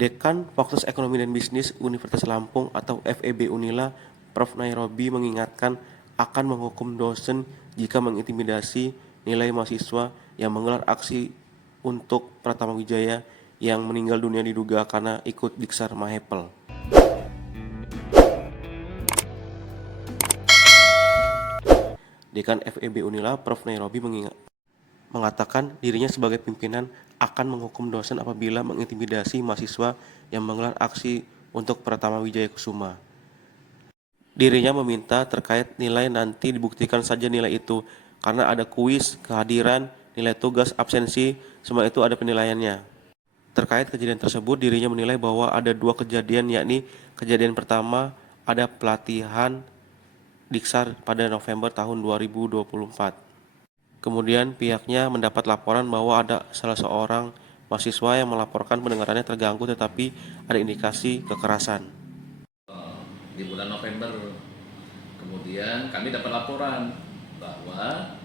Dekan Fakultas Ekonomi dan Bisnis Universitas Lampung atau FEB Unila, Prof. Nairobi mengingatkan akan menghukum dosen jika mengintimidasi nilai mahasiswa yang menggelar aksi untuk Pratama Wijaya yang meninggal dunia diduga karena ikut Diksar Mahepel. Dekan FEB Unila, Prof. Nairobi mengatakan dirinya sebagai pimpinan akan menghukum dosen apabila mengintimidasi mahasiswa yang menggelar aksi untuk Pratama Wijaya Kusuma. Dirinya meminta terkait nilai nanti dibuktikan saja nilai itu, karena ada kuis, kehadiran, nilai tugas, absensi, semua itu ada penilaiannya. Terkait kejadian tersebut, dirinya menilai bahwa ada dua kejadian, yakni kejadian pertama ada pelatihan Diksar pada November tahun 2024. Kemudian pihaknya mendapat laporan bahwa ada salah seorang mahasiswa yang melaporkan pendengarannya terganggu tetapi ada indikasi kekerasan. Di bulan November, kemudian kami dapat laporan bahwa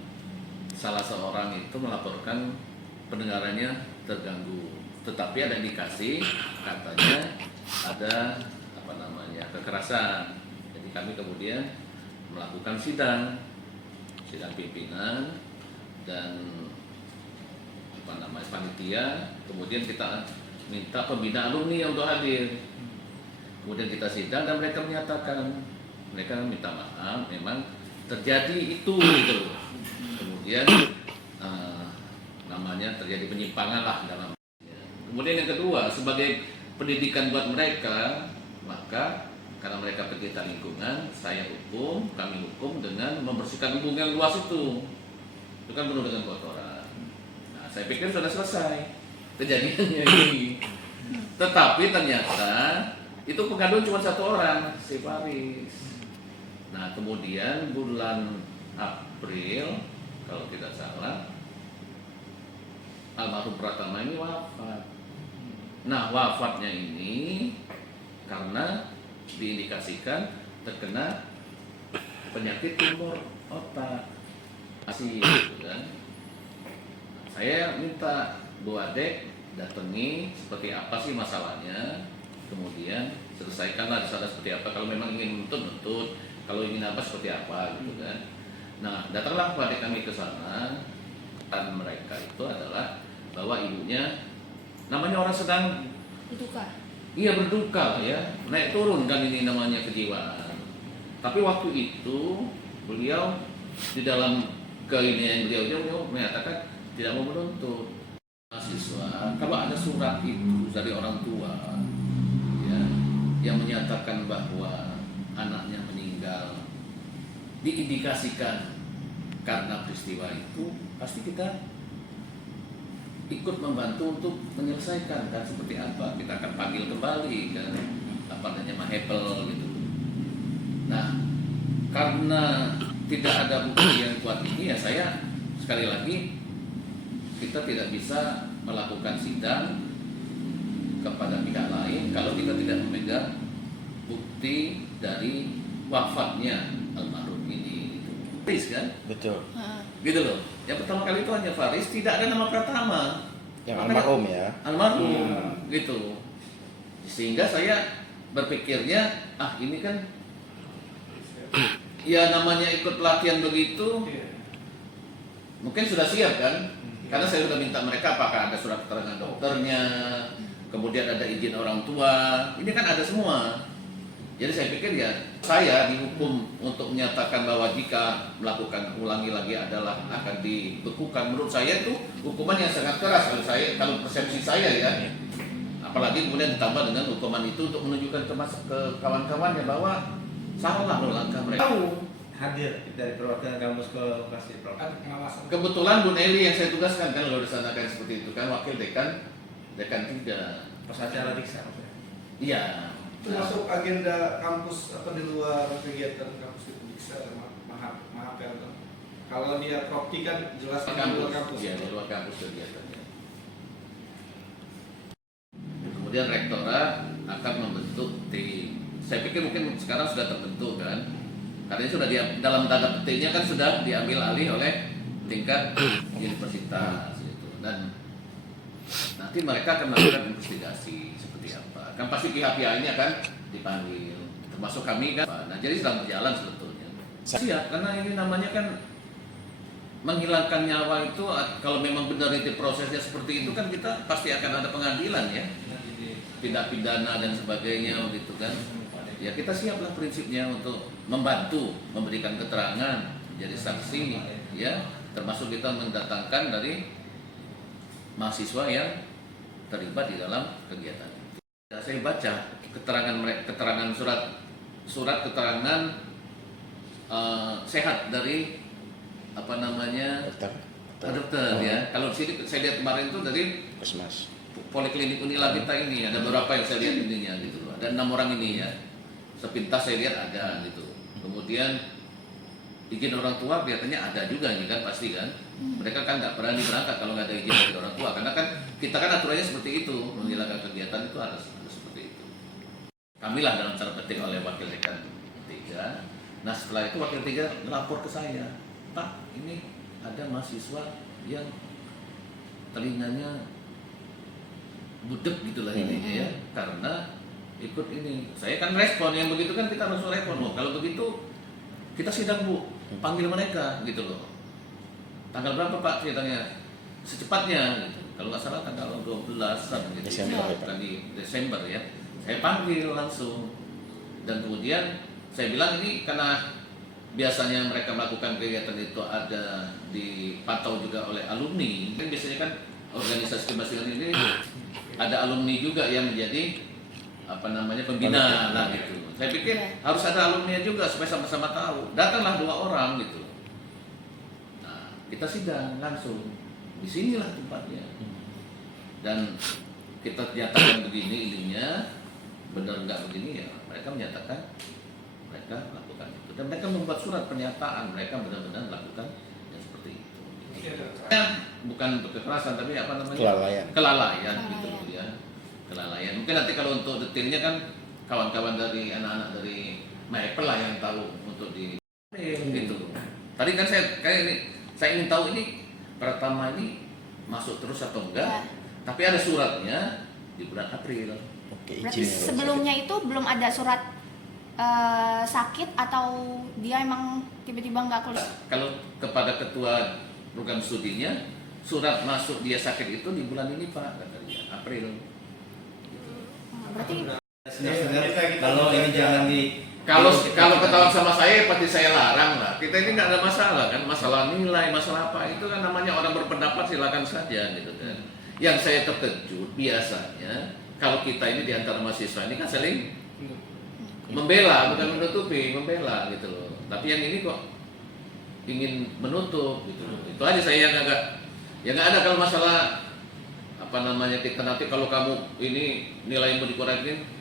salah seorang itu melaporkan pendengarannya terganggu, tetapi ada indikasi katanya ada kekerasan. Jadi kami kemudian melakukan sidang pimpinan dan panitia, kemudian kita minta pembina alumni untuk hadir. Kemudian kita sidang dan mereka menyatakan, mereka minta maaf, memang terjadi itu gitu. Kemudian terjadi penyimpangan lah dalam. Kemudian yang kedua, sebagai pendidikan buat mereka, maka karena mereka pegiat lingkungan, kami hukum dengan membersihkan lingkungan yang luas itu kan penuh dengan kotoran. Nah, saya pikir sudah selesai kejadiannya ini. Tetapi ternyata itu pengaduan cuma satu orang, si Faris. Nah, kemudian bulan April, kalau tidak salah, almarhum Pratama ini wafat. Nah, wafatnya ini karena diindikasikan terkena penyakit tumor otak. Gitu kan. Saya minta Bu Adek datangi seperti apa sih masalahnya, kemudian selesaikanlah di sana seperti apa. Kalau memang ingin menuntut, kalau ingin apa seperti apa gitu kan. Nah, datanglah Bu Adek kami ke sana. Dan mereka itu adalah bahwa ibunya namanya orang sedang berduka. Iya, berduka ya, naik turun kan, ini namanya kejiwaan. Tapi waktu itu beliau di dalam keinian beliau menyatakan tidak mau menuntut mahasiswa. Kalau ada surat itu dari orang tua ya, yang menyatakan bahwa anaknya meninggal diindikasikan karena peristiwa itu, pasti kita ikut membantu untuk menyelesaikan kan, seperti apa kita akan panggil kembali kan Mahepel gitu. Nah, karena tidak ada bukti yang kuat ini, ya saya sekali lagi, kita tidak bisa melakukan sidang kepada pihak lain kalau kita tidak memegang bukti dari wafatnya almarhum ini. Faris kan? Betul. Gitu loh. Yang pertama kali itu hanya Faris, tidak ada nama Pratama. Yang almarhum ya. Almarhum, gitu. Sehingga saya berpikirnya, ini kan ya namanya ikut pelatihan begitu, mungkin sudah siap kan? Karena saya sudah minta mereka apakah ada surat keterangan dokternya, kemudian ada izin orang tua, ini kan ada semua. Jadi saya pikir ya saya dihukum untuk menyatakan bahwa jika melakukan ulangi lagi adalah akan dibekukan. Menurut saya itu hukuman yang sangat keras kalau persepsi saya ya. Apalagi kemudian ditambah dengan hukuman itu untuk menunjukkan ke kawan-kawannya bahwa salah langkah mereka. Hadir dari perwakilan kampus ke lokasi Kebetulan Bu Nelly yang saya tugaskan kan, kalau disanakan seperti itu kan, wakil dekan 3 pas acara Diksar. Iya. Termasuk agenda kampus di luar kegiatan kampus itu bisa maaf ya. Kalau dia properti kan jelas di luar kampus. Iya, di luar kampus kegiatannya. Kemudian rektorat akan membentuk tim. Saya pikir mungkin sekarang sudah terbentuk kan, karena sudah dalam tanda petiknya kan sudah diambil alih oleh tingkat universitas gitu. Dan nanti mereka akan melakukan investigasi seperti apa. kan pasti pihak-pihak ini akan dipanggil, termasuk kami kan. Nah jadi sedang berjalan sebetulnya. Siap, karena ini namanya kan menghilangkan nyawa itu, kalau memang benar itu prosesnya seperti itu kan kita pasti akan ada pengadilan ya, tindak pidana dan sebagainya gitu kan. Ya kita siaplah prinsipnya untuk membantu memberikan keterangan, jadi saksi ya, termasuk kita mendatangkan dari mahasiswa yang terlibat di dalam kegiatan. Saya baca keterangan mereka, keterangan surat keterangan sehat dari apa namanya dokter ya. Kalau di sini saya lihat kemarin itu dari Puskesmas. Poliklinik Unila kita ini ada beberapa yang saya lihat ininya gitu loh. Ada 6 orang ini ya. Sepintas saya lihat ada gitu. Kemudian izin orang tua biasanya ada juga nih kan, pasti kan. Mereka kan nggak berani berangkat kalau nggak ada izin dari orang tua, karena kan kita kan aturannya seperti itu, menghilangkan kegiatan itu harus seperti itu. Kamilah dalam tanda petik oleh wakil dekan 3. Nah setelah itu wakil 3 melapor ke saya, Pak ini ada mahasiswa yang telinganya budek gitulah intinya ya, karena ikut ini. Saya kan respon, yang begitu kan kita langsung respon. Oh, kalau begitu kita sidang Bu, panggil mereka gitu loh. Tanggal berapa Pak ceritanya? Secepatnya gitu. Kalau nggak salah tanggal 12-an gitu. Desember, ya, Pak. Di Desember ya. Saya panggil langsung. Dan kemudian saya bilang ini karena biasanya mereka melakukan kegiatan itu ada dipantau juga oleh alumni. Kan biasanya kan organisasi kemasihan ini ada alumni juga yang menjadi apa namanya pembina lah gitu. Saya pikir harus ada alumni juga supaya sama-sama tahu. Datanglah 2 orang gitu. Nah, kita sidang langsung. Di sinilah tempatnya. Dan kita nyatakan begini ininya, benar nggak begini ya. Mereka menyatakan mereka melakukan itu. Dan mereka membuat surat pernyataan mereka benar-benar melakukan yang seperti itu. Bukan untuk kekerasan tapi apa namanya? Kelalaian gitu loh ya. Kelalaian. Mungkin nanti kalau untuk detailnya kan kawan-kawan dari anak-anak dari Maple lah yang tahu untuk di gitu. Tadi kan saya ingin tahu ini pertama ini masuk terus atau enggak. Tapi ada suratnya di bulan April. Oke, Berarti sebelumnya itu belum ada surat sakit atau dia emang tiba-tiba nggak kuliah? Kalau kepada ketua program studinya surat masuk dia sakit itu di bulan ini Pak, kata dia, April. Berarti Kalau ini jangan di Kalau ketahuan sama saya pasti saya larang lah. Kita ini nggak ada masalah kan, masalah nilai, masalah apa itu kan namanya orang berpendapat silakan saja gitu kan. Yang saya terkejut biasanya kalau kita ini diantara mahasiswa ini kan saling membela, bukan menutupi, membela gitu loh. Tapi yang ini kok ingin menutup gitu loh. Itu aja saya yang nggak ada kalau masalah apa namanya kita nanti kalau kamu ini nilaimu dikurangin.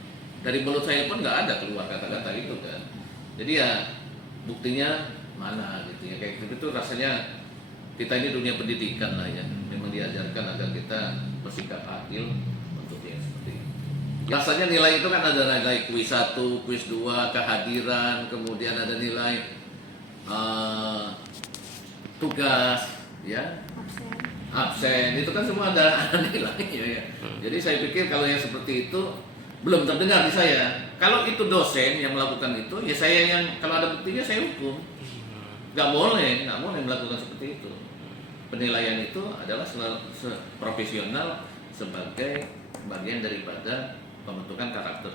Dari mulut saya pun nggak ada keluar kata-kata itu kan. Jadi ya buktinya mana gitu ya, kayak gitu tuh rasanya kita ini dunia pendidikan lah ya. Memang diajarkan agar kita bersikap adil untuk yang seperti itu. Biasanya nilai itu kan ada nilai kuis 1, kuis 2, kehadiran, kemudian ada nilai tugas ya. Absen itu kan semua ada nilainya ya. Jadi saya pikir kalau yang seperti itu belum terdengar di saya. Kalau itu dosen yang melakukan itu, ya saya yang kalau ada buktinya saya hukum. Nggak boleh melakukan seperti itu. Penilaian itu adalah profesional sebagai bagian daripada pembentukan karakter